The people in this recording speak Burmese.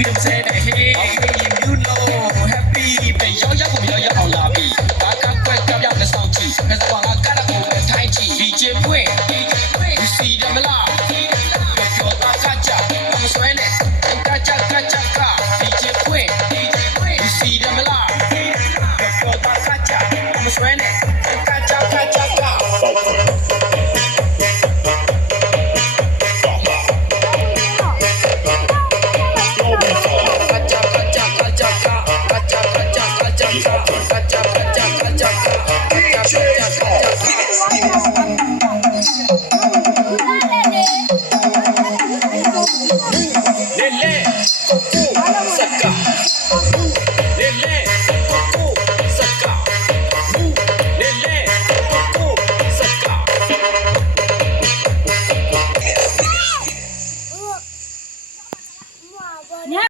ပြီးတော့ဆဲတဲ့ hey you know happy ပဲရောက်ရောက်ကိုရောက်အောင်လာပြီဘာကကွက်ကပြောက်နဲ့စောင့်ကြည့်ဖက်စပါကကတ်ကိုပဲထိုင်းကြည့် DJ ဖွင့် you see them လားပြောတာကကြမဆွဲနဲ့ကကြက DJ ဖွင့် you see them လားပြောတာကကြမဆွဲနဲ့ကကြLele, Coco, Saka.